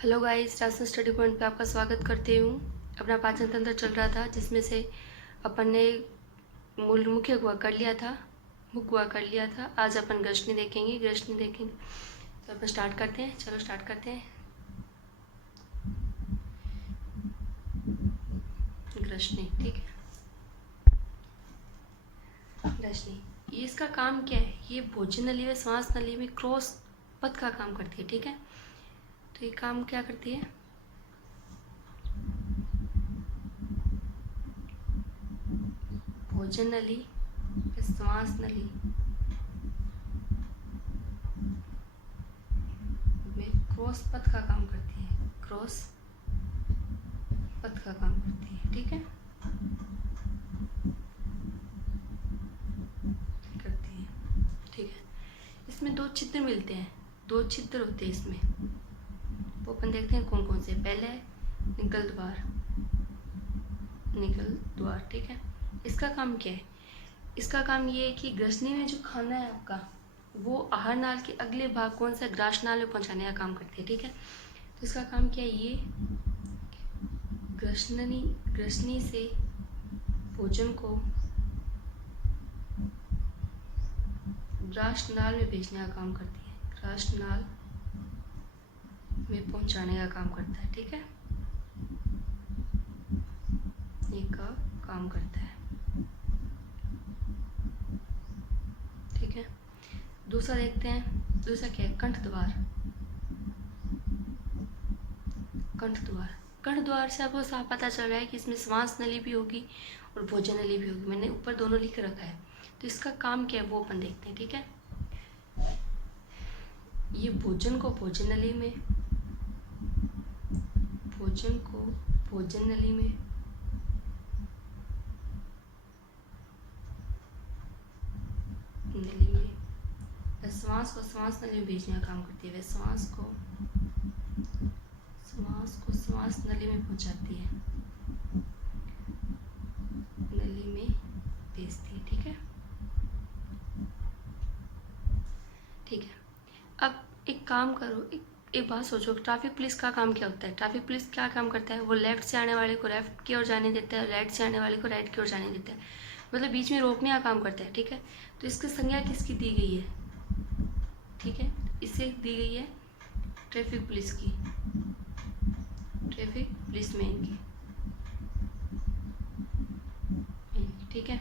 Hello guys, Rajasthan study point पे आपका स्वागत करती हूँ। अपना पाचन तंत्र चल रहा था जिसमें से अपन ने मूल मुख्य गुहा कर लिया था, मुख्य गुहा कर लिया था। आज अपन ग्रसनी देखेंगे। तो अपन स्टार्ट करते हैं। चलो स्टार्ट करते हैं। ग्रसनी, ठीक है। ग्रसनी, ये इसका काम क्या है? ये भोजन नली व श्वास नली में क्रॉस पथ का काम करती है, ठीक है। तो ये काम क्या करती है? भोजन नली, श्वास नली में क्रॉस पथ का काम करती है, क्रॉस पथ का काम करती है, ठीक है, करती है, ठीक है। इसमें दो छिद्र मिलते हैं, दो छिद्र होते हैं इसमें। वो अपन देखते हैं कौन कौन से। पहले है निगल द्वार, निगल द्वार, ठीक है। इसका काम क्या है? इसका काम ये है कि ग्रसनी में जो खाना है आपका, वो आहार नाल के अगले भाग कौन सा ग्रास नाल में पहुंचाने का काम करते हैं, ठीक है। तो इसका काम क्या है? ये ग्रसनी से भोजन को ग्रास नाल में भेजने का काम करती है, ग्रास नाल में पहुंचाने का काम करता है, ठीक है। ये का काम करता है, ठीक है। दूसरा देखते हैं। दूसरा क्या है? कंठ द्वार। कंठ द्वार, कंठ द्वार से आपको साफ पता चल रहा है कि इसमें श्वास नली भी होगी और भोजन नली भी होगी। मैंने ऊपर दोनों लिख रखा है। तो इसका काम क्या है वो अपन देखते हैं, ठीक है। ये भोजन को भोजन नली में, भोजन को भोजन नली में श्वास को श्वास नली में भेजने का काम करती है। वह श्वास को श्वास नली में पहुंचाती है, नली में भेजती है, ठीक है, ठीक है। अब एक काम करो, एक बात सोचो, ट्रैफिक पुलिस का काम क्या होता है? ट्रैफिक पुलिस क्या काम करता है? वो लेफ्ट से आने वाले को लेफ्ट की ओर जाने देता है, राइट से आने वाले को राइट की ओर जाने देता है, मतलब बीच में रोकने का काम करता है, ठीक है। तो इसकी संज्ञा किसकी दी गई है? ठीक है, इससे दी गई है ट्रैफिक पुलिस की, ट्रैफिक पुलिसमैन की, ठीक है।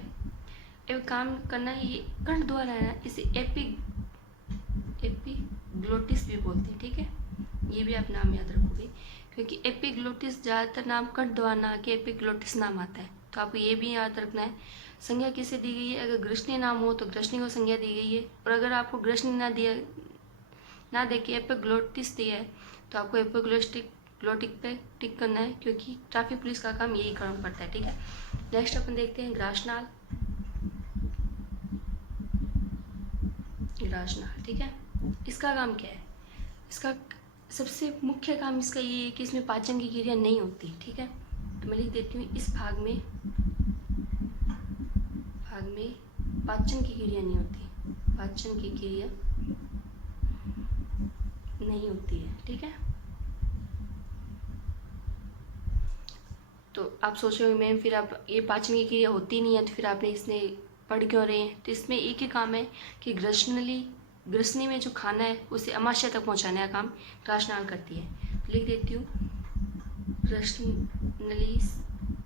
एक काम करना, ये कंठ द्वार है ना, इसे एपिग्लोटिस भी बोलते हैं, ठीक है। ये भी आप नाम याद रखोगे, क्योंकि एपिग्लोटिस ज़्यादातर नाम कंठ द्वार ना आके एपिग्लोटिस नाम आता है, तो आपको ये भी याद रखना है। संज्ञा किसे दी गई है? अगर ग्रसनी नाम हो तो ग्रसनी को संज्ञा दी गई है, और अगर आपको ग्रसनी ना देके एपिग्लोटिस दिया है तो आपको एपिग्लोटिक पे टिक करना है, क्योंकि ट्रैफिक पुलिस का काम यही काम करता है, ठीक है। नेक्स्ट अपन देखते हैं ग्रासनाल, ग्रासनाल, ठीक है। इसका काम क्या है? इसका सबसे मुख्य काम इसका ये है कि इसमें पाचन की क्रिया नहीं होती, ठीक है। तो मैं लिख देती हूँ, इस भाग में पाचन की क्रिया नहीं होती, पाचन की क्रिया नहीं होती है, ठीक है। तो आप सोच रहे हो मैम फिर आप ये पाचन की क्रिया होती नहीं है तो फिर आपने इसने पढ़ क्यों रहे हैं? तो इसमें एक ही काम है कि ग्रसनी में जो खाना है उसे अमाशय तक पहुंचाने का काम ग्रासनाल करती है। तो लिख देती हूँ,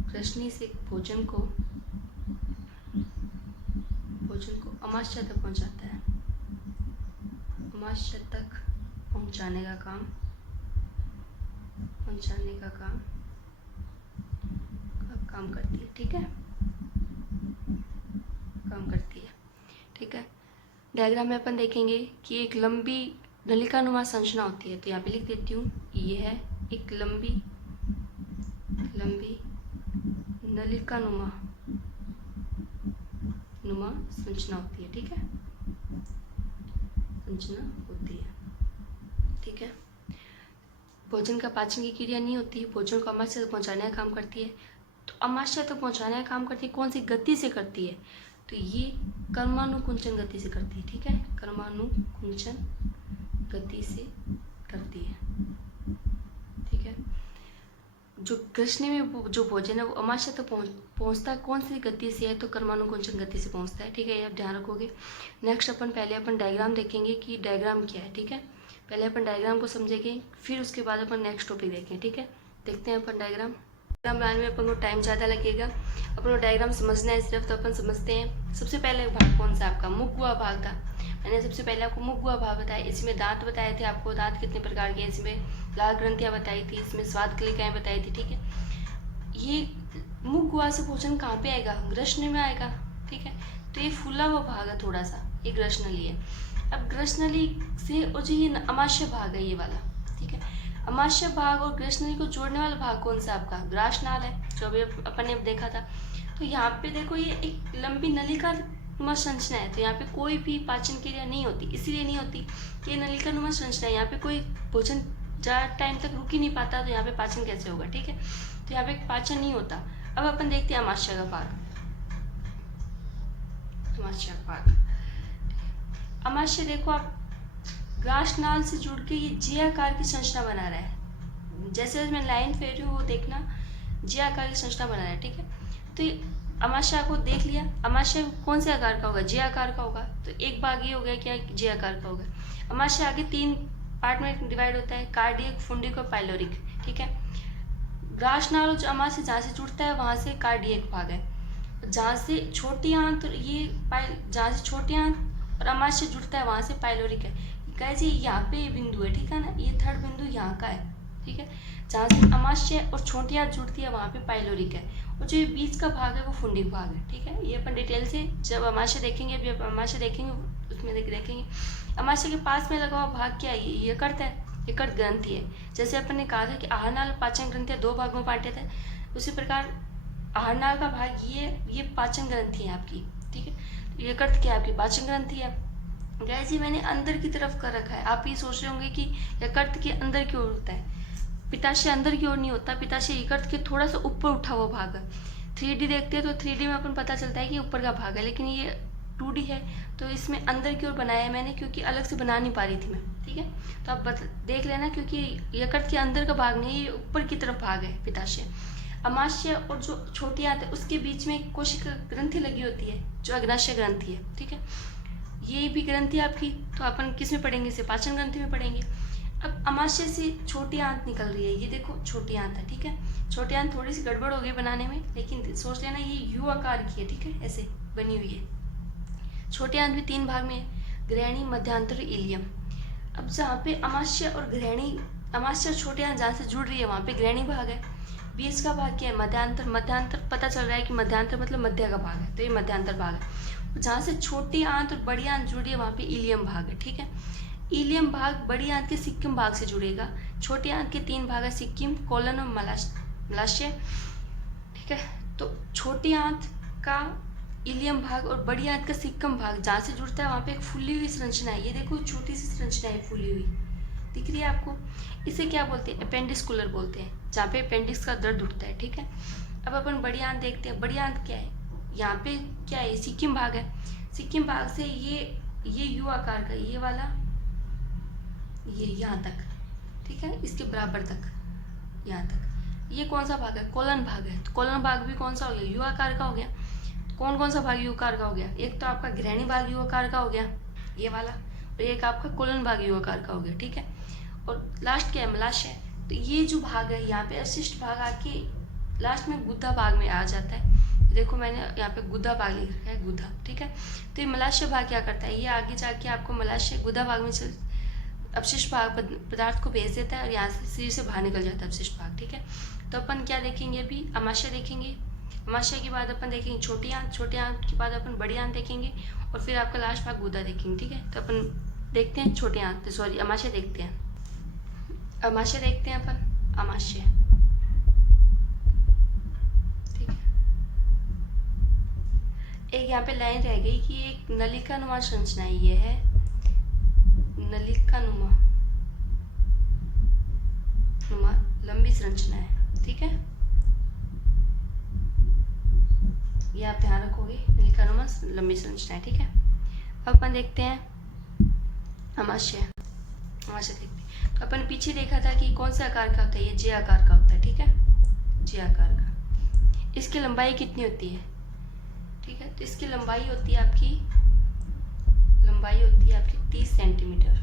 ग्रसनी से भोजन को अमाशय तक पहुंचाता है, अमाशय तक पहुंचाने का काम करती है, ठीक है, काम करती है, ठीक है। डायग्राम में अपन देखेंगे कि एक लंबी नलिकानुमा संरचना होती है, तो यहाँ पे लिख देती हूँ, ये है एक लंबी नलिकानुमा संरचना होती है, ठीक है, संरचना होती है, ठीक है। भोजन का पाचन की क्रिया नहीं होती है, भोजन को अमाशय तक पहुँचाने का काम करती है। तो अमाशय तक पहुँचाने का काम करती है, कौन सी गति से करती है? तो ये कर्मानुकुंचन गति से करती है, ठीक है, कर्मानुकुंचन गति से करती है, जो कृष्ण में जो भोजन है वो अमाशय तक पहुँचता कौन सी गति से है, तो कर्मानुकुंचन गति से पहुँचता है। ठीक है, ये आप ध्यान रखोगे। नेक्स्ट पहले अपन डायग्राम देखेंगे कि डायग्राम क्या है। ठीक है, पहले अपन डायग्राम को समझेंगे, फिर उसके बाद अपन नेक्स्ट टॉपिक देखें। ठीक है, देखते हैं अपन डायग्राम बनाने में अपन को टाइम ज़्यादा लगेगा। अपन को डायग्राम समझना है सिर्फ, तो अपन समझते हैं। सबसे पहले भाग कौन सा आपका मुख हुआ भाग था। मैंने सबसे पहले आपको मुख हुआ भाग बताया, इसमें दांत बताए थे आपको, दांत कितने प्रकार के हैं, इसमें लाल ग्रंथियाँ बताई थी, इसमें स्वाद कलिकाएँ बताई थी। ठीक है, ये मुख गुहा से भोजन कहाँ पे आएगा, ग्रसनली में आएगा। ठीक है, तो ये फूला हुआ भाग है थोड़ा सा, ये ग्रसनली है। अब ग्रसनली से और जो ये अमाशय भाग है ये वाला, ठीक है, अमाशय भाग और ग्रसनली को जोड़ने वाला भाग कौन सा आपका, ग्रासनाल है, जो अभी अपन ने देखा था। तो यहाँ पे देखो ये एक लंबी नलिका नुमा संरचना है, तो यहाँ पे कोई भी पाचन क्रिया नहीं होती, इसलिए नहीं होती कि ये नलिका नुमा संरचना है, यहाँ पे कोई भोजन ज़्यादा टाइम तक रुक ही नहीं पाता, तो यहाँ पे पाचन कैसे होगा। ठीक है, तो यहाँ पे पाचन नहीं होता। अब अपन देखते हैं अमाशय का भाग। अमाशय भाग, अमाशय देखो आप ग्रासनाल से जुड़ के ये जे आकार की संरचना बना रहा है। जैसे मैं लाइन फेर रही हूँ वो देखना, जे आकार की संरचना बना रहा है। ठीक है, तो ये अमाशय को देख लिया, अमाशय कौन से आकार का होगा, जे आकार का होगा। तो एक भाग ये हो गया क्या, जे आकार का होगा। अमाशय आगे 3 पार्ट में डिवाइड होता है, कार्डियक, फुंडिक और पाइलोरिक। ठीक है, ग्रासनाल जो अमाशय जहाँ से जुड़ता है वहाँ से कार्डियक भाग है, जहाँ से छोटी आंत और ये जहाँ से छोटी आंत और अमाशय जुड़ता है वहाँ से पाइलोरिक है। गाइस ये यहाँ पे ये बिंदु है, ठीक है ना, ये थर्ड बिंदु यहाँ का है। ठीक है, जहाँ से अमाशय और छोटी आंत जुड़ती है वहाँ पे पाइलोरिक है, और जो ये बीच का भाग है वो फुंडिक भाग है। ठीक है, ये अपन डिटेल से जब अमाशय देखेंगे, अभी अमाशय देखेंगे उसमें देखेंगे। अमाशय के पास में लगा हुआ भाग क्या है, ये यकृत है, यकृत ग्रंथि है। जैसे अपन ने कहा था कि आहारनाल पाचन ग्रंथि 2 भाग में बांटे थे, उसी प्रकार आहारनाल का भाग ये पाचन ग्रंथि है आपकी। ठीक है, यकृत क्या है आपकी, पाचन ग्रंथि है। गाइस ये मैंने अंदर की तरफ कर रखा है, आप ये सोच रहे होंगे कि यकृत के अंदर की ओर होता है, पित्ताशय अंदर की ओर नहीं होता, पित्ताशय यकृत के थोड़ा सा ऊपर उठा हुआ भाग है। 3D देखते हैं तो 3D में अपन पता चलता है कि ऊपर का भाग है, लेकिन ये 2D है तो इसमें अंदर की ओर बनाया है मैंने, क्योंकि अलग से बना नहीं पा रही थी मैं। ठीक है, तो आप देख लेना, क्योंकि यकृत के अंदर का भाग नहीं, ये ऊपर की तरफ भाग है पित्ताशय। अमाशय और जो छोटी आंत है उसके बीच में कोशिका ग्रंथि लगी होती है, जो अग्नाशय ग्रंथि है। ठीक है, ये भी ग्रंथि आपकी, तो अपन किस में पढ़ेंगे, इसे पाचन ग्रंथि में पढ़ेंगे। अब अमाशय से छोटी आंत निकल रही है, ये देखो छोटी आंत है। ठीक है, छोटी आंत थोड़ी सी गड़बड़ हो गई बनाने में, लेकिन सोच लेना ये यू आकार की है। ठीक है, ऐसे बनी हुई है। छोटी आंत भी 3 भाग में है, ग्रहणी, मध्यांतर, इलियम। अब जहाँ पे अमाशय और ग्रहणी, अमाशय छोटी आंत जहाँ से जुड़ रही है वहाँ पे ग्रहणी भाग है। बीच का भाग क्या है, मध्यांतर। मध्यांतर पता चल रहा है कि मध्यांतर मतलब मध्य का भाग है, तो ये मध्यांतर भाग है। जहाँ से छोटी आंत और बड़ी आंत जुड़ी है वहाँ पे इलियम भाग है। ठीक है, इलियम भाग बड़ी आंत के सिक्किम भाग से जुड़ेगा। छोटी आंत के 3 भाग है, सिक्किम, कोलन और मलाशय। ठीक है, तो छोटी आंत का इलियम भाग और बड़ी आंत का सिक्किम भाग जहाँ से जुड़ता है वहाँ पे एक फूली हुई संरचना है। ये देखो छोटी सी संरचना है, फूली हुई दिख रही है आपको। इसे क्या बोलते हैं, अपेंडिस्कुलर बोलते हैं, जहाँ पे अपेंडिक्स का दर्द उठता है। ठीक है, अब अपन बड़ी आंत देखते हैं। बड़ी आंत क्या है, यहाँ पे क्या है, सिक्किम भाग है। सिक्किम भाग से ये यू आकार का, ये वाला, ये यहाँ तक, ठीक है, इसके बराबर तक, यहाँ तक। ये कौन सा भाग है, कोलन भाग है। तो कोलन भाग भी कौन सा हो गया, यू आकार का हो गया। कौन कौन सा भाग यू आकार का हो गया, एक तो आपका ग्रहणी भाग यू आकार का हो गया, ये वाला, और एक आपका कोलन भाग यू आकार का हो गया। ठीक है, और लास्ट क्या है, मलाशय। तो ये जो भाग है यहाँ पे अवशिष्ट भाग आके लास्ट में गुद्दा भाग में आ जाता है। देखो मैंने यहाँ पे गुद्दा भाग लिख रखा है, गुद्दा। ठीक है, तो ये मलाशय भाग क्या करता है, ये आगे जाके आपको मलाशय गुद्दा भाग में अपशिष्ट भाग पदार्थ को भेज देता है, और यहाँ से शरीर से बाहर निकल जाता है अपशिष्ट भाग। ठीक है, तो अपन क्या देखेंगे, अभी अमाशय देखेंगे। अमाशय के बाद अपन देखेंगे छोटी आंत, छोटी आंत के बाद अपन बड़ी आंत देखेंगे, और फिर आपका लास्ट भाग गुद्दा देखेंगे। ठीक है, तो अपन देखते हैं छोटी आंत, सॉरी अमाशय देखते हैं। अमाशय देखते हैं अपन, अमाशय। ठीक है, एक यहाँ पे लाइन रह गई कि एक नलिका नुमा संरचना है, ये है नलिका नुमा लंबी संरचना है। ठीक है, ये आप ध्यान रखोगे, नलिका नुमा लंबी संरचना है। ठीक है, अब अपन देखते हैं अमाशय। अमाशय देखते हैं, तो अपन पीछे देखा था कि कौन सा आकार का होता है, ये जे आकार का होता है। ठीक है, जे आकार का। इसकी लंबाई कितनी होती है, ठीक है, तो इसकी लंबाई होती है आपकी 30 सेंटीमीटर।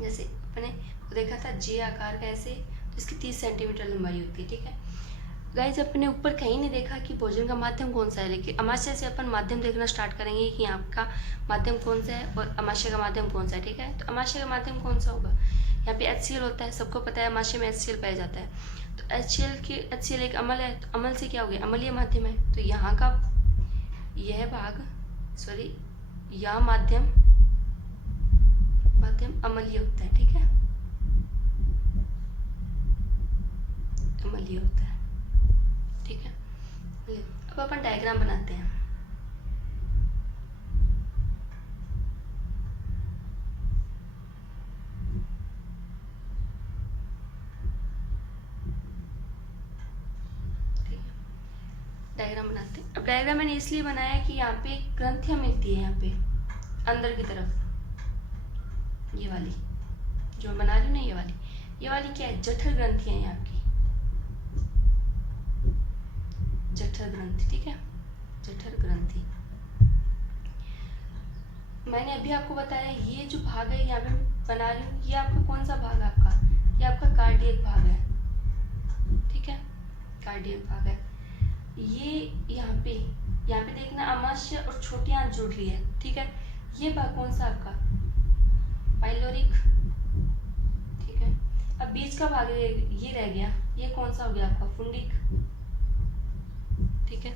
जैसे अपने देखा था जे आकार का ऐसे, तो इसकी 30 सेंटीमीटर लंबाई होती है, ठीक है। गाइस अपने ऊपर कहीं नहीं देखा कि भोजन का माध्यम कौन सा है, लेकिन अमाशय से अपन माध्यम देखना स्टार्ट करेंगे कि आपका माध्यम कौन सा है और अमाशय का माध्यम कौन सा है, ठीक है। तो अमाशय का माध्यम कौन सा होगा, यहाँ पे HCl होता है, सबको पता है अमाशय में HCl पाया जाता है। तो HCl एक अम्ल है, तो अम्ल से क्या हो गया, अम्लीय माध्यम है। तो यहाँ का यह भाग यह माध्यम अम्लीय होता है, ठीक है, अम्लीय होता है, ठीक है। अब अपन डायग्राम बनाते हैं। डायग्राम बनाते हैं। अब डायग्राम मैंने इसलिए बनाया कि यहाँ पे ग्रंथियाँ मिलती है, यहाँ पे अंदर की तरफ, ये वाली जो मैं बना रही हूँ ना, ये वाली क्या है, जठर ग्रंथियाँ हैं आपकी, जठर ग्रंथि, ठीक है, जठर ग्रंथि। मैंने अभी आपको बताया ये जो भाग है यहाँ पे बना रही हूँ, ये आपका कौन सा भाग है, ये आपका कार्डियक भाग है, ठीक है, कार्डियक भाग है। ये यहाँ पे देखना अमाशय और छोटी आंत जुड़ रही है, ठीक है। ये भाग कौन सा आपका, पाइलोरिक, ठीक है। अब बीच का भाग ये रह गया, ये कौन सा हो गया आपका, पुंडिक, ठीक है।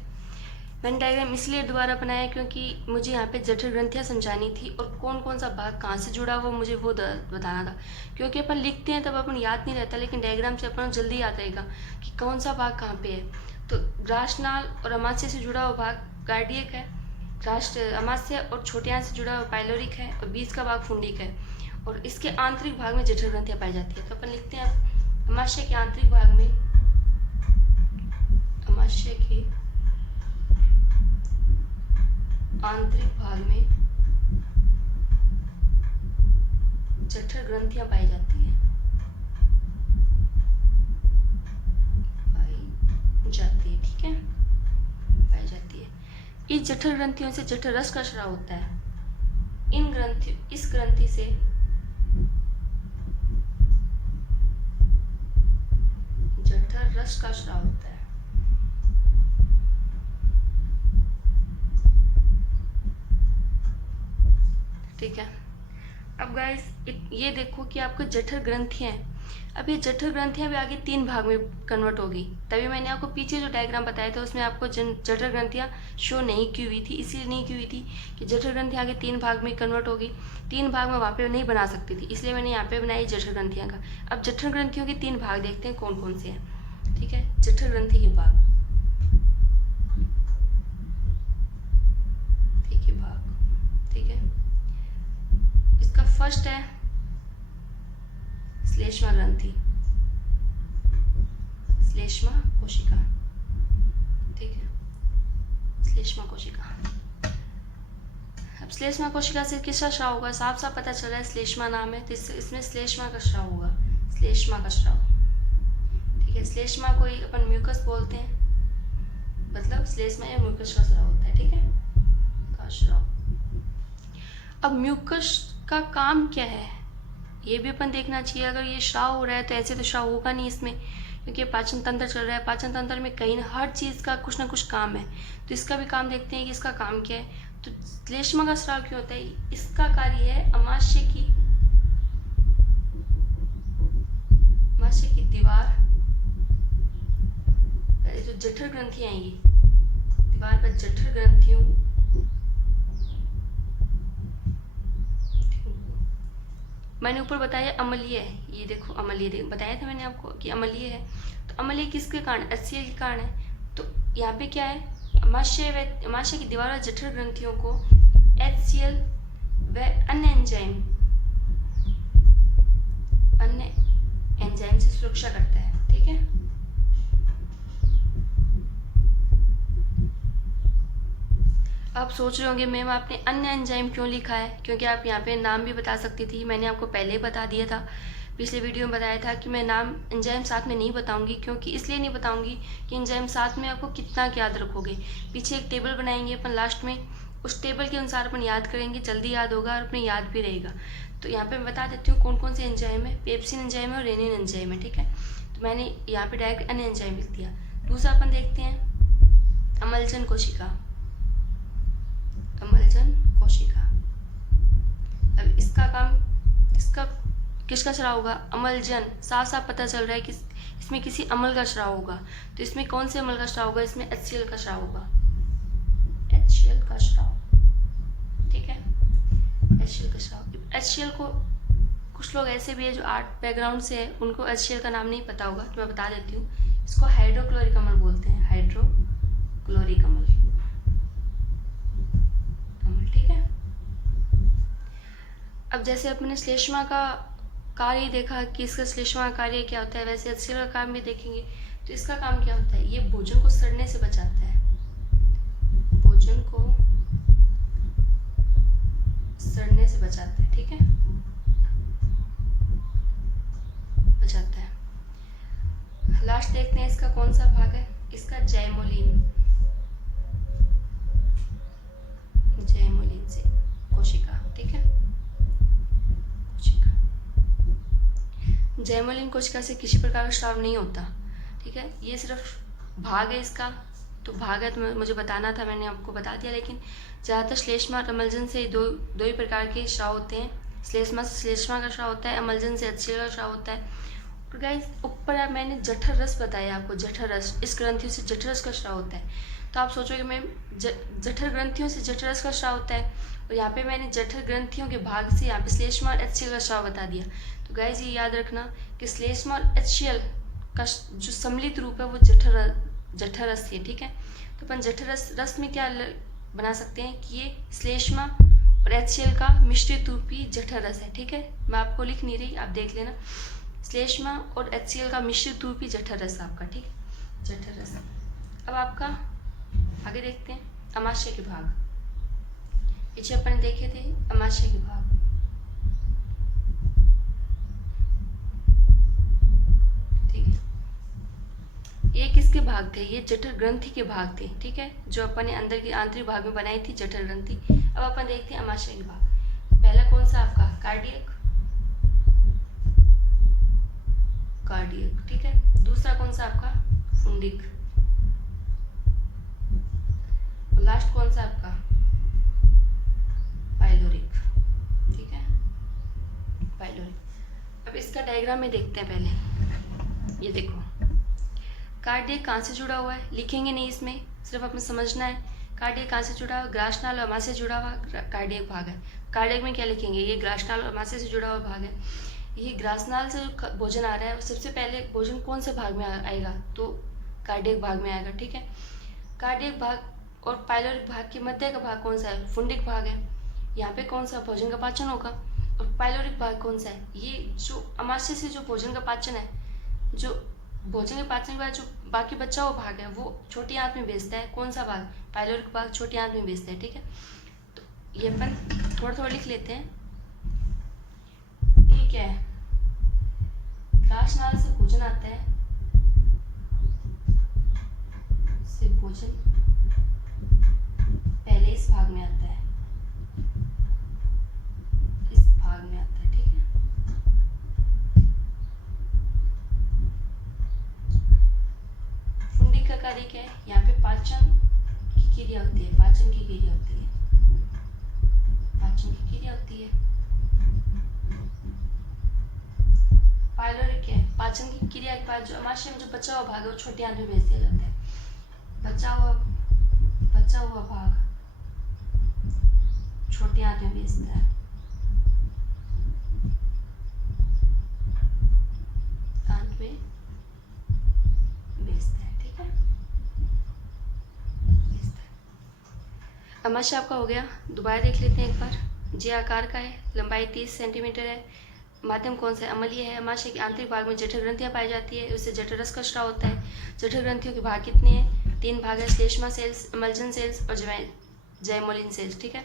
मैंने डायग्राम इसलिए दोबारा बनाया क्योंकि मुझे यहाँ पे जठर ग्रंथियाँ समझानी थी और कौन कौन सा भाग कहाँ से जुड़ा हुआ मुझे वो बताना था। क्योंकि अपन लिखते हैं तब अपन याद नहीं रहता, लेकिन डायग्राम से अपन जल्दी याद रहेगा कि कौन सा भाग कहाँ पे है। तो ग्रासनाल और अमाशय से जुड़ा हुआ भाग कार्डियक है, अमाशय और छोटे आंत से जुड़ा हुआ पाइलोरिक है, और बीच का भाग पुंडिक है, और इसके आंतरिक भाग में जठर ग्रंथियाँ पाई जाती है। तो अपन लिखते हैं अमाशय के आंतरिक भाग में, अमाशय के आंतरिक भाग में जठर ग्रंथियां पाई जाती हैं, ठीक है, पाई जाती है। इस जठर ग्रंथियों से जठर रस का स्राव होता है। इस ग्रंथि से जठर रस का स्राव होता है, ठीक है। अब गाइस ये देखो कि आपको जठर ग्रंथियां हैं। अब ये जठर ग्रंथियां भी आगे 3 भाग में कन्वर्ट होगी। तभी मैंने आपको पीछे जो डायग्राम बताया था उसमें आपको जठर ग्रंथियां शो नहीं की हुई थी, इसलिए नहीं की हुई थी कि जठर ग्रंथियां आगे 3 भाग में कन्वर्ट होगी। 3 भाग में वहाँ पे नहीं बना सकती थी, इसलिए मैंने यहाँ पे बनाई जठर ग्रंथियाँ का। अब जठर ग्रंथियों के 3 भाग देखते हैं कौन कौन से हैं, ठीक है। जठर ग्रंथि के भाग, ठीक है। इसका फर्स्ट है श्लेष्मा ग्रंथि, श्लेष्मा कोशिका, ठीक है, श्लेष्मा कोशिका। अब श्लेष्मा कोशिका से किसका स्राव होगा, साफ साफ पता चल रहा है श्लेष्मा नाम है, तो इसमें श्लेष्मा का स्राव होगा, श्लेष्मा का स्राव, ठीक है। श्लेष्मा को अपन म्यूकस बोलते हैं, मतलब श्लेष्मा या म्यूकस का स्राव होता है, ठीक है, का स्राव। अब म्यूकस का काम क्या है ये भी अपन देखना चाहिए। अगर ये श्राव हो रहा है तो ऐसे तो श्राव होगा नहीं इसमें, क्योंकि पाचन तंत्र चल रहा है। पाचन तंत्र में कहीं हर चीज़ का कुछ ना कुछ काम है, तो इसका भी काम देखते हैं कि इसका काम क्या है। तो श्लेष्मा का स्राव क्यों होता है, इसका कार्य है अमाशय की दीवार, जो जठर ग्रंथियां हैं, ये दीवार पर जठर ग्रंथियों मैंने ऊपर बताया अम्लीय है, ये देखो अम्लीय बताया था मैंने आपको कि अम्लीय है। तो अम्लीय किसके कारण, HCl के कारण है। तो यहाँ पे क्या है, अमाशय की दीवार और जठर ग्रंथियों को HCl व अन्य एंजाइम से सुरक्षा करता है, ठीक है। आप सोच रहे होंगे मैम आपने अन्य एंजाइम क्यों लिखा है, क्योंकि आप यहाँ पे नाम भी बता सकती थी, मैंने आपको पहले ही बता दिया था। पिछले वीडियो में बताया था कि मैं नाम एंजाइम साथ में नहीं बताऊंगी, क्योंकि इसलिए नहीं बताऊंगी कि एंजाइम साथ में आपको कितना याद रखोगे। पीछे एक टेबल बनाएंगे अपन लास्ट में, उस टेबल के अनुसार अपन याद करेंगे, जल्दी याद होगा और अपने याद भी रहेगा। तो यहाँ पे मैं बता देती हूँ कौन कौन से एंजाइम है। पेप्सिन एंजाइम है और रेनिन एंजाइम है, ठीक है। तो मैंने यहाँ पे डायरेक्ट एन एंजाइम लिख दिया। दूसरा अपन देखते हैं अम्लजन कोशिका। अम्लजन कोशिका, अब इसका काम, इसका किसका स्राव होगा? अम्लजन। साफ साफ पता चल रहा है कि इसमें किसी अम्ल का स्राव होगा। तो इसमें कौन से अम्ल का स्राव होगा? इसमें HCl का स्राव होगा, HCl का स्राव, ठीक है। HCl का स्राव। HCl को कुछ लोग ऐसे भी है जो आर्ट बैकग्राउंड से है, उनको HCl का नाम नहीं पता होगा, तो मैं बता देती हूँ। इसको हाइड्रोक्लोरिक अम्ल बोलते हैं, हाइड्रोक्लोरिक अम्ल, ठीक है। अब जैसे अपने श्लेष्मा का कार्य देखा कि इसका श्लेष्मा का कार्य क्या होता है, वैसे HCl का काम भी देखेंगे। तो इसका काम क्या होता है? ये भोजन को सड़ने से बचाता है, भोजन को सड़ने से बचाता है, ठीक है, बचाता है। लास्ट देखते हैं इसका कौन सा भाग है, इसका जैमोलिन, जैमोलिन से कोशिका, ठीक है। जैमोलिन कोशिका से किसी प्रकार का स्राव नहीं होता, ठीक है। ये सिर्फ भाग है इसका, तो भाग है तो मुझे बताना था, मैंने आपको बता दिया। लेकिन ज़्यादातर श्लेष्मा और अम्लजन से दो ही प्रकार के स्राव होते हैं। श्लेष्मा से श्लेष्मा का स्राव होता है, अम्लजन से HCl का स्राव होता है। और गाइस ऊपर मैंने जठर रस बताया आपको, जठर रस, इस ग्रंथियों से जठर रस का स्राव होता है। तो आप सोचोगे मैम जठर ग्रंथियों से जठर रस का स्राव होता है, और यहाँ पे मैंने जठर ग्रंथियों के भाग से यहाँ पे श्लेष्मा और HCl का स्राव बता दिया। तो गाइस ये याद रखना कि श्लेष्मा और HCl का जो सम्मिलित रूप है वो जठर रस है, ठीक है। तो अपन जठर रस में क्या बना सकते हैं कि ये श्लेष्मा और HCl का मिश्रित रूप ही जठर रस है, ठीक है। मैं आपको लिख नहीं रही, आप देख लेना। श्लेष्मा और HCl का मिश्रित रूप ही जठर रस आपका, ठीक है, जठर रस। अब आपका आगे देखते हैं अमाशय के भाग। पीछे अपन देखे थे अमाशय के भाग, ठीक है। ये किसके भाग थे? ये जठर ग्रंथि के भाग थे, ठीक है, जो अपन ने अंदर की आंतरिक भाग में बनाई थी जठर ग्रंथि। अब अपन देखते हैं अमाशय के भाग। पहला कौन सा आपका? कार्डियक, कार्डियक, ठीक है। दूसरा कौन सा आपका? फुंडिक। और लास्ट कौन सा आपका? पाइलोरिक, ठीक है, पाइलोरिक। अब इसका डायग्राम में देखते हैं पहले। ये देखो कार्डियक कहाँ से जुड़ा हुआ है, लिखेंगे नहीं इसमें, सिर्फ अपने समझना है। कार्डियक कहाँ से जुड़ा हुआ? ग्रासनाल और अमाशय से जुड़ा हुआ कार्डियक भाग है। कार्डियक में क्या लिखेंगे? ये ग्रासनाल और अमाशय से जुड़ा हुआ भाग है। ये ग्रासनाल से जो भोजन आ रहा है, सबसे पहले भोजन कौन से भाग में आएगा? तो कार्डियक भाग में आएगा, ठीक है। कार्डियक भाग और पाइलोरिक भाग के मध्य का भाग कौन सा है? फुंडिक भाग है। यहाँ पे कौन सा भोजन का पाचन होगा? और पाइलोरिक भाग कौन सा है? ये जो अमाशय से जो भोजन का पाचन है, जो भोजन के पाचन के बाद जो बाकी बचा हुआ भाग है, वो छोटी आंत में भेजता है। कौन सा भाग? पाइलोरिक भाग छोटी आंत में भेजता है, ठीक है। तो ये अपन थोड़ा थोड़ा लिख लेते हैं। ये क्या है? ग्रासनाल से भोजन आता है, से भोजन पहले इस भाग में आता है, इस भाग में आता है, ठीक है। फुंडिक का कार्य क्या है? यहाँ पे पाचन की क्रिया होती है, पाचन की क्रिया होती है, पाचन की क्रिया होती है। पाइलोरिक क्या है? पाचन की क्रिया के बाद जो अमाशय में जो बचा हुआ भाग है वो छोटी आंत में भेज दिया जाता है। बचा हुआ भाग छोटी आंत में भेजता है, आंत में भेजता है, ठीक है, भेजता है। अमाशय आपका हो गया। दोबारा देख लेते हैं एक बार। जे आकार का है, लंबाई 30 सेंटीमीटर है, माध्यम कौन सा है? अम्लीय है। अमाशय के आंतरिक भाग में जठर ग्रंथियां पाई जाती है, उससे जठर रस का स्राव होता है। जठर ग्रंथियों के भाग कितने हैं? 3 भाग है, श्लेष्मा सेल्स, अम्लजन सेल्स और जैमोलिन सेल्स, ठीक है।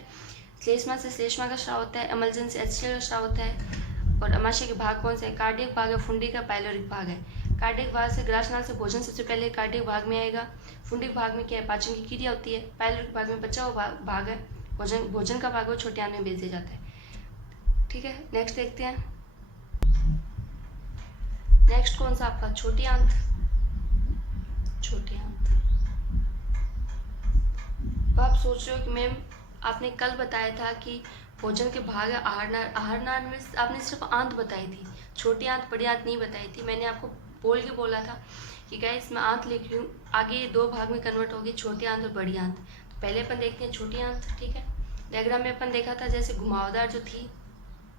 श्लेष्मा से श्लेष्मा का स्राव होता है, अम्लजन से HCl का स्राव होता है, और अमाशय के भाग कौन से हैं? कार्डियक भाग है, फुंडी का पाइलोरिक भाग है। कार्डियक भाग से ग्रासनाल से भोजन सबसे पहले कार्डियक भाग में आएगा। फुंडिक भाग में क्या है? पाचन की क्रिया होती है। पाइलोरिक भाग में बचा हुआ भाग है, भोजन का भाग वो छोटे आंत में भेज दिया जाता है। ठीक है, नेक्स्ट देखते हैं। नेक्स्ट कौन सा आपका? छोटी आंत। छोटी आंत। तो आप सोच रहे हो कि मैम आपने कल बताया था कि भोजन के भाग है आहार नाल में आपने सिर्फ आंत बताई थी, छोटी आंत बड़ी आंत नहीं बताई थी। मैंने आपको बोल के बोला था कि गाइस मैं आंत लिख रही हूँ, आगे ये 2 भाग में कन्वर्ट होगी, छोटी आंत और बड़ी आंत। तो पहले अपन देखते हैं छोटी आंत। ठीक है, डायग्राम में अपन देखा था जैसे घुमावदार जो थी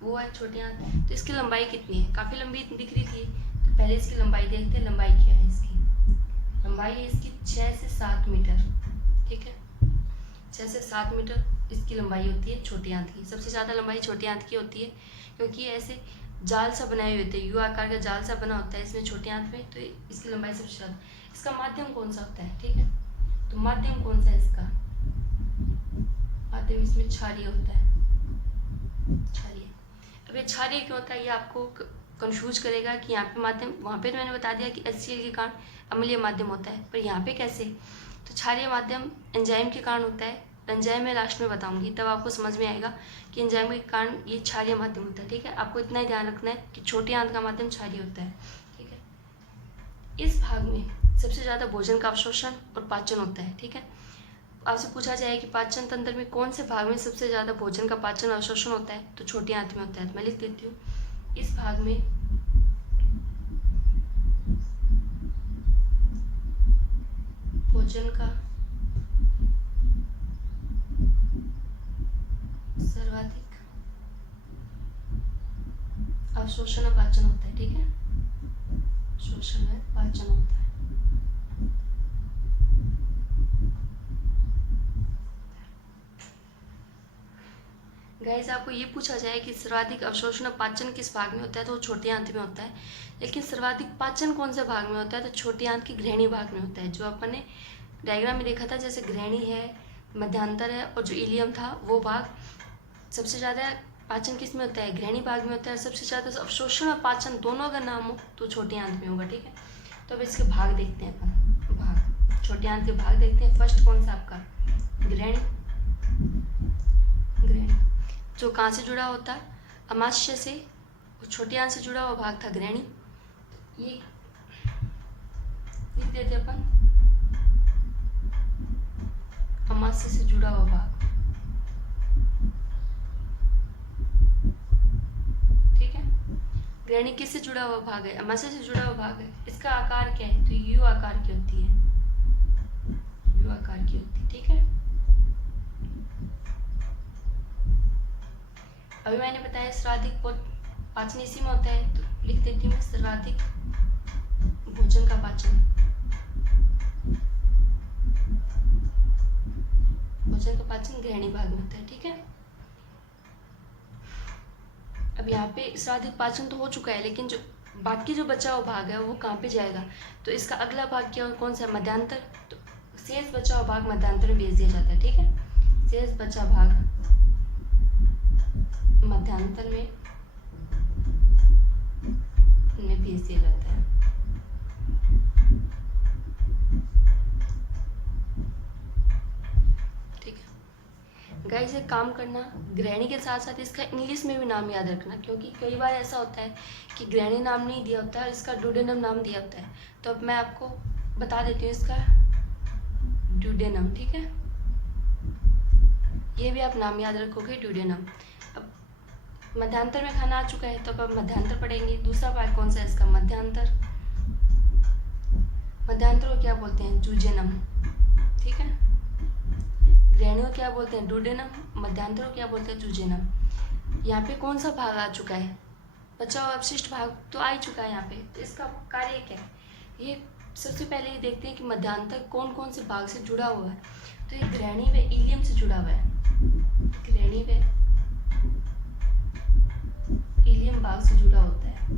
वो है छोटी आंत। तो इसकी लंबाई कितनी है? काफ़ी लंबी दिख रही थी। तो पहले इसकी लंबाई देखते हैं, लंबाई क्या है इसकी? लंबाई है इसकी 6 से 7 मीटर। ठीक है, 6 से 7 मीटर इसकी लंबाई होती है छोटी आंत की। सबसे ज़्यादा लंबाई छोटी आंत की होती है क्योंकि ऐसे जाल सा बनाए हुए होते हैं, यू आकार का जाल सा बना होता है इसमें छोटी आंत में, तो इसकी लंबाई सबसे ज़्यादा। इसका माध्यम कौन सा होता है? ठीक है, तो माध्यम कौन सा है इसका? माध्यम इसमें क्षारीय होता है। क्षारीय। अब ये क्षारीय क्यों होता है ये आपको कंफ्यूज करेगा कि यहाँ पे माध्यम, वहाँ पे तो मैंने बता दिया कि HCl के कारण अम्लीय माध्यम होता है, पर यहाँ पे कैसे? तो क्षारीय माध्यम एंजाइम के कारण होता है। एंजाइम मैं लास्ट में बताऊंगी, तब आपको समझ में आएगा कि एंजाइम के कारण ये क्षारीय माध्यम होता है। ठीक है, आपको इतना ही ध्यान रखना है कि छोटी आंत का माध्यम क्षारीय होता है। ठीक है, इस भाग में सबसे ज़्यादा भोजन का अवशोषण और पाचन होता है। ठीक है, आपसे पूछा जाए कि पाचन तंत्र में कौन से भाग में सबसे ज़्यादा भोजन का पाचन अवशोषण होता है? तो छोटी आंत में होता है। तो मैं लिख देती हूँ, इस भाग में भोजन का सर्वाधिक अवशोषण और पाचन होता है। ठीक है, शोषण है, पाचन होता है। गाइस आपको ये पूछा जाए कि सर्वाधिक अवशोषण और पाचन किस भाग में होता है, तो वो छोटी आंत में होता है। लेकिन सर्वाधिक पाचन कौन से भाग में होता है? तो छोटी आंत की ग्रहणी भाग में होता है। जो अपन ने डायग्राम में देखा था, जैसे ग्रहणी है, मध्यांतर है और जो इलियम था वो भाग, सबसे ज़्यादा पाचन किस में होता है? ग्रहणी भाग में होता है। सबसे ज़्यादा अवशोषण और पाचन दोनों अगर नाम हो तो छोटी आंत में होगा। ठीक है, तो अब इसके भाग देखते हैं अपन। भाग, छोटी आंत के भाग देखते हैं। फर्स्ट कौन सा आपका? ग्रहणी। ग्रहणी जो कहाँ से जुड़ा होता है? अमाशय से। छोटी आंत से जुड़ा हुआ भाग था ग्रहणी। ये लिख देते अपन, अमाशय से जुड़ा हुआ भाग। ठीक है, ग्रहणी किससे जुड़ा हुआ भाग है? अमाशय से जुड़ा हुआ भाग है। इसका आकार क्या है? तो यू आकार की होती है, यू आकार की होती है। ठीक है, अभी मैंने बताया सर्वाधिक पाचन इसी में होता है, तो लिख देती हूँ सर्वाधिक भोजन का पाचन, भोजन का पाचन ग्रहणी भाग में होता है। ठीक है, अब यहाँ पे सर्वाधिक पाचन तो हो चुका है, लेकिन जो बाकी जो बचा हुआ भाग है वो कहाँ पे जाएगा? तो इसका अगला भाग क्या कौन सा है? मध्यांतर। तो शेष बचा हुआ भाग मध्यांतर में भेज दिया जाता है। ठीक है, शेष बचा भाग मध्यांतर में भेज दिया जाता है। ठीक है गाइस, एक काम करना, ग्रहणी के साथ साथ इसका इंग्लिश में भी नाम याद रखना, क्योंकि कई बार ऐसा होता है कि ग्रहणी नाम नहीं दिया होता है और इसका ड्यूडेनम नाम दिया होता है। तो अब मैं आपको बता देती हूँ इसका ड्यूडेनम। ठीक है, ये भी आप नाम याद रखोगे, ड्यूडेनम। अब मध्यांतर में खाना आ चुका है, तो अब मध्यांतर पढ़ेंगे। दूसरा भाग कौन सा है इसका? मध्यांतर। मध्यांतर को क्या बोलते हैं? जूजेनम। ठीक है, ग्रहणी को क्या बोलते हैं? ड्यूडेनम। मध्यांतर को क्या बोलते हैं? जूजेनम। यहाँ पे कौन सा भाग आ चुका है? बचा हुआ अवशिष्ट भाग तो आ ही चुका है यहाँ पे। तो इसका कार्य क्या है? ये सबसे पहले ये देखते हैं कि मध्यांतर कौन कौन से भाग से जुड़ा हुआ है। तो ये ग्रहणी व इलियम से जुड़ा हुआ है, ग्रहणी व इलियम भाग से जुड़ा होता है,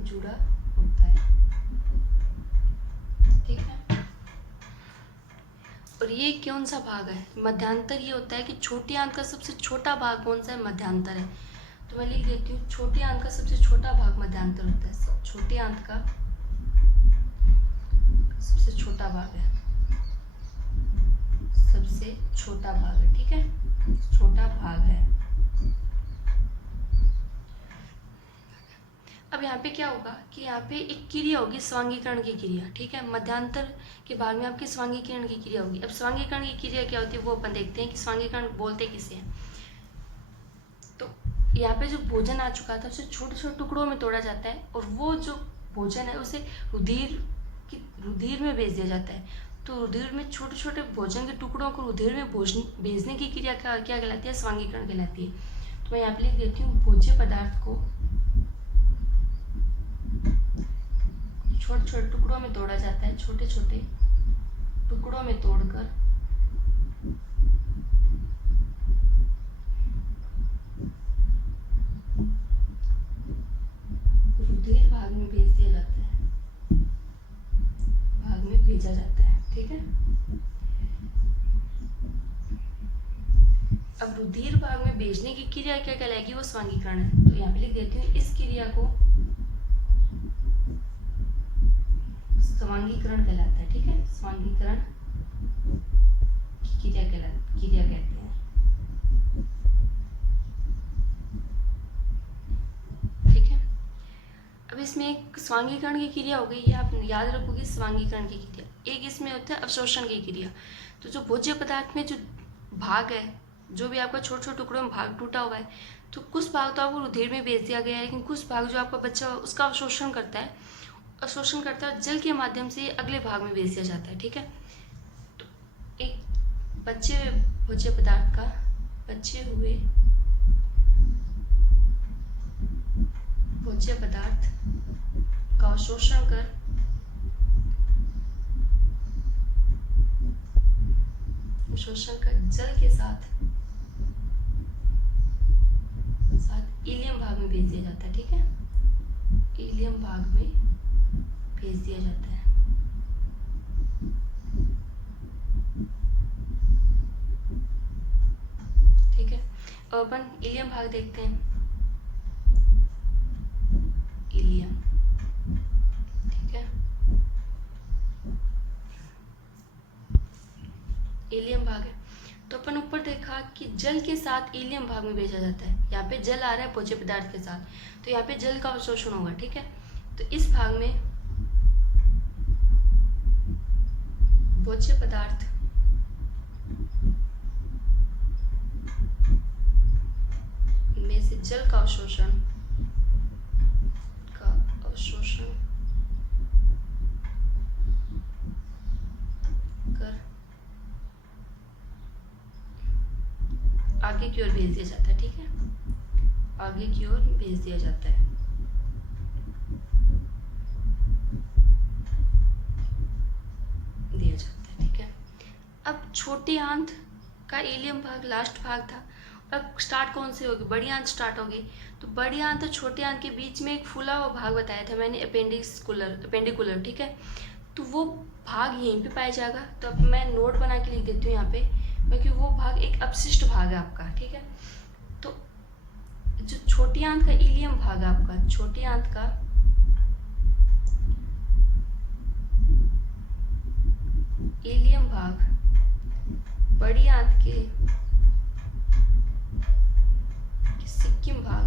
जुड़ा होता है। ठीक है, और ये कौन सा भाग है? मध्यांतर ये होता है कि छोटी आंत का सबसे छोटा भाग कौन सा है? मध्यांतर है। तो मैं लिख देती हूँ, छोटी आंत का सबसे छोटा भाग मध्यांतर होता है। छोटी आंत का सबसे छोटा भाग है, सबसे छोटा भाग है, ठीक है, छोटा भाग है। अब यहाँ पे क्या होगा कि यहाँ पे एक क्रिया होगी, स्वांगीकरण की क्रिया, ठीक है। मध्यांतर के भाग में आपकी स्वांगीकरण की क्रिया होगी। अब स्वांगीकरण की क्रिया क्या होती है वो अपन देखते हैं कि स्वांगीकरण बोलते किसे हैं। तो यहाँ पे जो भोजन आ चुका था उसे छोटे छोटे टुकड़ों में तोड़ा जाता है और वो जो भोजन है उसे रुधिर में भेज दिया जाता है। तो रुधिर में छोटे छोटे भोजन के टुकड़ों को रुधिर में भेजने की क्रिया क्या कहलाती है? स्वांगीकरण कहलाती है। तो मैं यहाँ पे लिख देती हूँ, भोज्य पदार्थ को छोटे छोटे टुकड़ों में तोड़ा जाता है, छोटे छोटे टुकड़ों में तोड़कर रुधिर भाग में भेज दिया जाता है, भाग में भेजा जाता है, ठीक है। अब रुधिर भाग में भेजने की क्रिया क्या कहलाएगी? वो स्वांगीकरण है। तो यहाँ पे लिख देती हूँ, इस क्रिया को स्वांगीकरण कहलाता है, ठीक है, स्वांगीकरण की क्रिया कहते हैं, ठीक है। अब इसमें एक स्वांगीकरण की क्रिया हो गई, ये आप याद रखोगे, स्वांगीकरण की क्रिया। एक इसमें होता है अवशोषण की क्रिया। तो जो भोज्य पदार्थ में जो भाग है, जो भी आपका छोटे छोटे टुकड़ों में भाग टूटा हुआ है, तो कुछ भाग तो आपको रुधिर में भेज दिया गया है, लेकिन कुछ भाग जो आपका बच्चा उसका अवशोषण करता है और जल के माध्यम से अगले भाग में भेज दिया जाता है, ठीक है। तो एक भोज्य पदार्थ का बचे हुए भोज्य पदार्थ का अवशोषण कर जल के साथ इलियम भाग में भेज दिया जाता है, ठीक है, इलियम भाग में भेज दिया जाता है। ठीक है, अब अपन इलियम भाग देखते हैं। इलियम, ठीक है, इलियम भाग है। तो अपन ऊपर देखा कि जल के साथ इलियम भाग में भेजा जाता है। यहाँ पे जल आ रहा है भोज्य पदार्थ के साथ, तो यहाँ पे जल का अवशोषण होगा, ठीक है। तो इस भाग में भोज्य पदार्थ में से जल का अवशोषण कर आगे की ओर भेज दिया जाता है, ठीक है, आगे की ओर भेज दिया जाता है। ठीक है। अब छोटी आंत का इलियम भाग लास्ट भाग था। अब स्टार्ट कौन से होगी? बड़ी आंत स्टार्ट होगी। तो बड़ी आंत और छोटी आंत के बीच में एक फूला हुआ भाग बताया था मैंने, अपेंडिकुलर, ठीक है। तो वो भाग यहीं पे पाया जाएगा। तो अब मैं नोट बना के लिख देती हूँ यहाँ पे, क्योंकि वो भाग एक अपशिष्ट भाग है आपका, ठीक है। तो जो छोटी आंत का इलियम भाग है आपका, छोटी आंत का इलियम भाग बड़ी आंत के सिक्किम भाग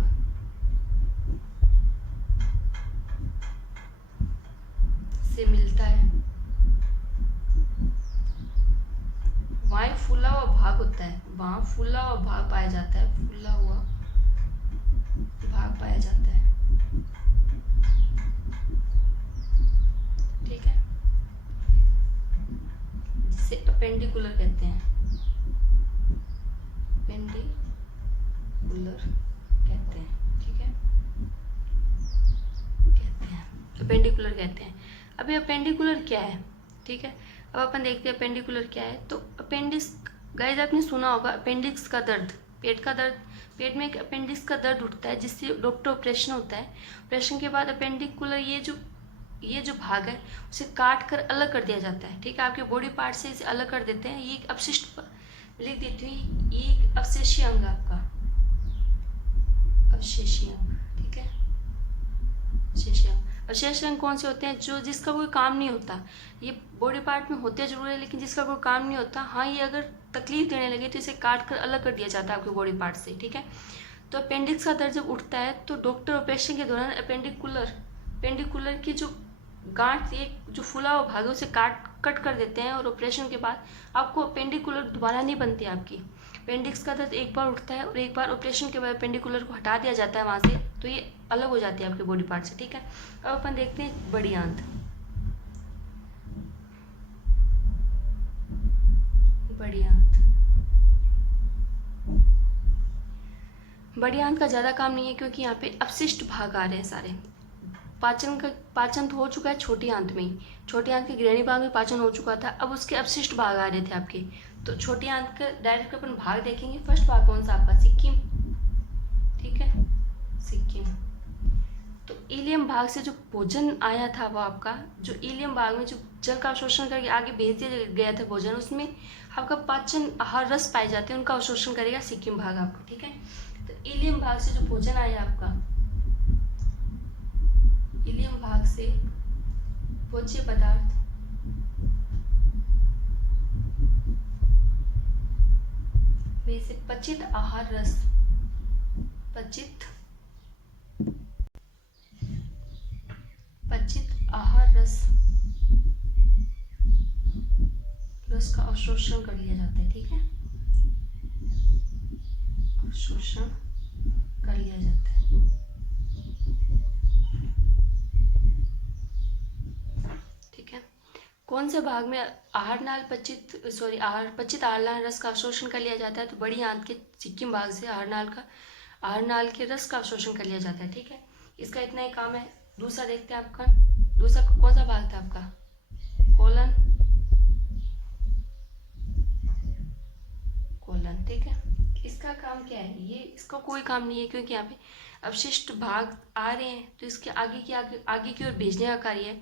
से मिलता है। वहाँ फूला हुआ भाग होता है, वहाँ फूला हुआ भाग पाया जाता है, फूला हुआ भाग पाया जाता है, ठीक है, जिसे अपेंडिकुलर कहते हैं, अपेंडिकुलर कहते हैं, ठीक है, अपेंडिकुलर कहते हैं। अब ये अपेंडिकुलर क्या है, ठीक है। अब अपन देखते हैं अपेंडिकुलर क्या है। तो अपेंडिक्स, गाइस आपने सुना होगा अपेंडिक्स का दर्द, पेट का दर्द, पेट में एक अपेंडिक्स का दर्द उठता है जिससे डॉक्टर ऑपरेशन होता है। ऑपरेशन के बाद अपेंडिकुलर ये जो ये जो भाग है उसे काट कर अलग कर दिया जाता है, ठीक है। आपके बॉडी पार्ट से इसे अलग कर देते हैं। ये एक अपशिष्ट, लिख देती हूँ, ये एक अवशेषीय अंग है आपका, अवशेषीय अंग, ठीक है। अवशेषीय अंग, अवशेषीय अंग कौन से होते हैं? जो जिसका कोई काम नहीं होता। ये बॉडी पार्ट में होते जरूर है, लेकिन जिसका कोई काम नहीं होता। हाँ, ये अगर तकलीफ देने लगे तो इसे काट कर अलग कर दिया जाता है आपके बॉडी पार्ट से, ठीक है। तो अपेंडिक्स का दर्द जब उठता है तो डॉक्टर ऑपरेशन के दौरान अपेंडिकुलर की जो गांठ, एक जो फूला हुआ भाग है, उसे कट कर देते हैं। और ऑपरेशन के बाद आपको अपेंडिकुलर दोबारा नहीं बनती आपकी। अपेंडिक्स का दर्द एक बार उठता है और एक बार ऑपरेशन के बाद अपेंडिकुलर को हटा दिया जाता है वहाँ से, तो ये अलग हो जाती है आपके बॉडी पार्ट से, ठीक है। अब अपन देखते हैं बड़ी आंत। बड़ी आंत, बड़ी आंत का ज़्यादा काम नहीं है, क्योंकि यहाँ पे अपशिष्ट भाग आ रहे हैं सारे। पाचन तो हो चुका है छोटी आंत में ही। छोटी आंत के ग्रहणी भाग में पाचन हो चुका था, अब उसके अपशिष्ट भाग आ रहे थे आपके। तो छोटी आंत का डायरेक्ट अपन भाग देखेंगे। फर्स्ट भाग कौन सा आपका? सिक्किम, ठीक है, सिक्किम। तो इलियम भाग से जो भोजन आया था वो आपका, जो इलियम भाग में जो जल का अवशोषण करके आगे भेज दिया गया था भोजन, उसमें आपका पाचन आहार रस पाए जाते हैं, उनका अवशोषण करेगा सिक्किम भाग आपका, ठीक है। तो इलियम भाग से जो भोजन आया आपका, इलियम भाग से भोज्य पदार्थ वे से पचित आहार रस, पचित आहार रस का अवशोषण कर लिया जाता है, ठीक है, अवशोषण कर लिया जाता है, ठीक है। कौन से भाग में पचित आहारनाल रस का अवशोषण कर लिया जाता है? तो बड़ी आंत के सिक्किम भाग से आहारनाल के रस का अवशोषण कर लिया जाता है, ठीक है। इसका इतना ही काम है। दूसरा देखते हैं आपका, दूसरा कौन सा भाग था आपका? कोलन, ठीक है। इसका काम क्या है? ये इसका कोई काम नहीं है, क्योंकि यहाँ पे अवशिष्ट भाग आ रहे हैं, तो इसके आगे की ओर भेजने का कार्य है।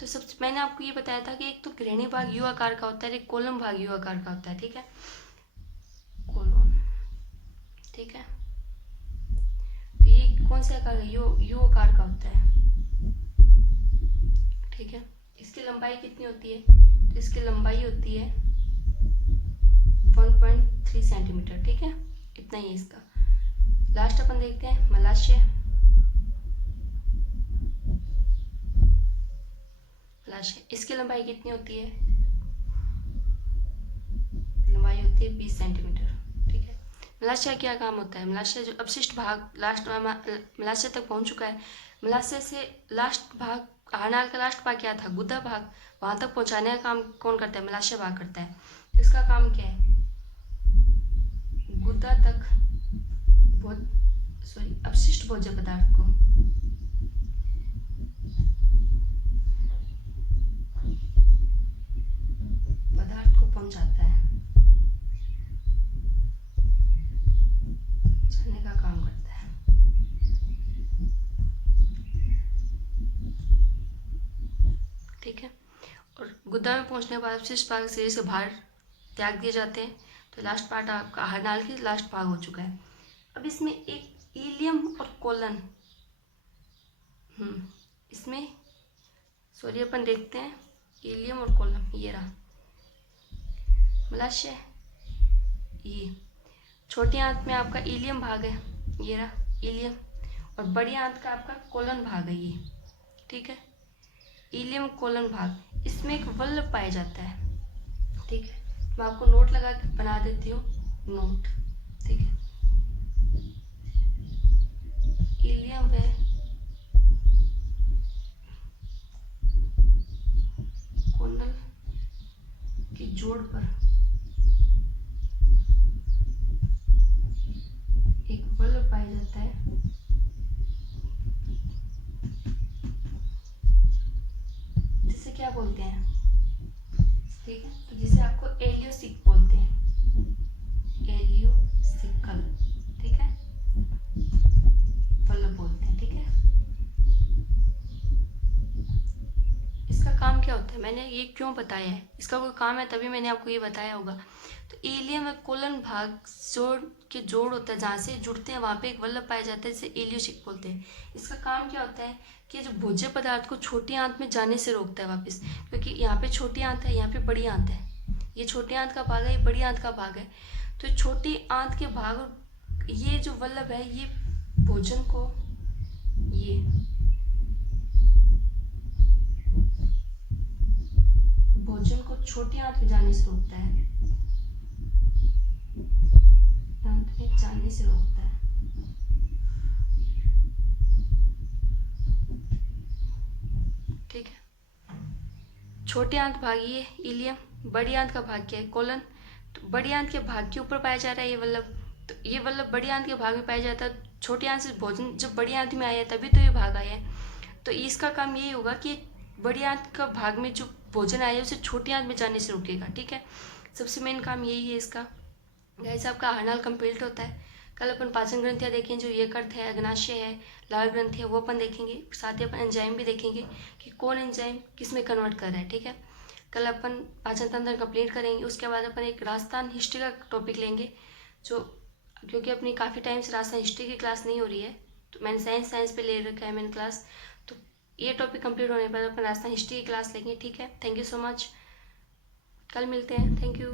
तो सबसे मैंने आपको ये बताया था कि एक तो ग्रहणी भाग यू आकार का होता है, एक कोलम भाग यू आकार का होता है, ठीक है, कोलोन, ठीक है। तो ये कौन से आकार का? यू आकार का होता है, ठीक है। इसकी लंबाई कितनी होती है? तो इसकी लंबाई होती है 1.3 सेंटीमीटर, ठीक है, इतना ही है इसका। लास्ट अपन देखते हैं मलाशय। इसकी लंबाई कितनी होती है? लंबाई होती है 20 सेंटीमीटर, ठीक है। मलाशय क्या काम होता है? मलाशय जो अपशिष्ट भाग मलाशय तक पहुंच चुका है, मलाशय से लास्ट भाग, आहारनाल का लास्ट भाग क्या था? गुदा भाग, वहां तक पहुंचाने का काम कौन करता है? मलाशय भाग करता है। तो इसका काम क्या है? गुदा तक अपशिष्ट भोज्य पदार्थ को पहुंचाता है, पहुंचाने का काम करता है, ठीक है। और गुदा में पहुंचने के बाद अपशिष्ट भाग शरीर से बाहर त्याग दिए जाते हैं। तो लास्ट पार्ट आपका आहारनाल की लास्ट भाग हो चुका है। अब इसमें एक इलियम और कोलन, इसमें सॉरी अपन देखते हैं इलियम और कोलन। ये रहा मलाशय, ये छोटी आंत में आपका इलियम भाग है, ये रहा इलियम, और बड़ी आंत का आपका कोलन भाग है ये, ठीक है, इलियम कोलन भाग। इसमें एक वल्ब पाया जाता है, ठीक है। मैं आपको नोट लगा के बना देती हूँ, नोट, ठीक है। इलियम व कोलन के जोड़ पर एक वल्ब पाया जाता है, जिसे क्या बोलते हैं? ठीक है, तो जिसे आपको एलियोसिक बोलते हैं, एलियोसिकल, ठीक है, वल्ब बोलते हैं, ठीक है। काम क्या होता है, मैंने ये क्यों बताया है, इसका कोई काम है तभी मैंने आपको ये बताया होगा। तो इलियम व कोलन भाग जोड़ होता है, जहाँ से जुड़ते हैं वहाँ पे एक वल्लभ पाया जाता है, जिसे इलियोशिक बोलते हैं। इसका काम क्या होता है कि जो भोज्य पदार्थ को छोटी आंत में जाने से रोकता है वापस, क्योंकि यहाँ पे छोटी आंत है, यहाँ पे बड़ी आंत है, ये छोटी आंत का भाग है, ये बड़ी आंत का भाग है। तो छोटी आंत के भाग, ये जो वल्लभ है ये भोजन को, ये भोजन को छोटी आंत में जाने से रोकता है, आंत में जाने से रोकता है। ठीक है, छोटी आंत भाग ये इलियम, बड़ी आंत का भाग क्या है, कोलन। तो बड़ी आंत के भाग के ऊपर पाया जा रहा है ये वल्लभ, तो ये वल्लभ बड़ी आंत के भाग में पाया जाता है। छोटी आंत से भोजन जब बड़ी आंत में आया है तभी तो ये भाग आया है। तो इसका काम यही होगा कि बड़ी आंत का भाग में जो भोजन आया है उसे छोटी आंत में जाने से रोकेगा। ठीक है, सबसे मेन काम यही है इसका। गाइस आपका आहारनाल कंप्लीट होता है। कल अपन पाचन ग्रंथियाँ देखें, जो यकृत है, अग्नाशय है, लाल ग्रंथि है, वो अपन देखेंगे। साथ ही अपन एंजाइम भी देखेंगे कि कौन एंजाइम किस में कन्वर्ट कर रहा है। ठीक है, कल अपन पाचन तंत्र कंप्लीट करेंगे। उसके बाद अपन एक राजस्थान हिस्ट्री का टॉपिक लेंगे, जो क्योंकि अपनी काफ़ी टाइम से राजस्थान हिस्ट्री की क्लास नहीं हो रही है, तो मैंने साइंस पे ले रखा है मैंने क्लास। तो ये टॉपिक कंप्लीट होने पर अपन राजस्थान हिस्ट्री की क्लास लेंगे। ठीक है, थैंक यू सो मच, कल मिलते हैं, थैंक यू।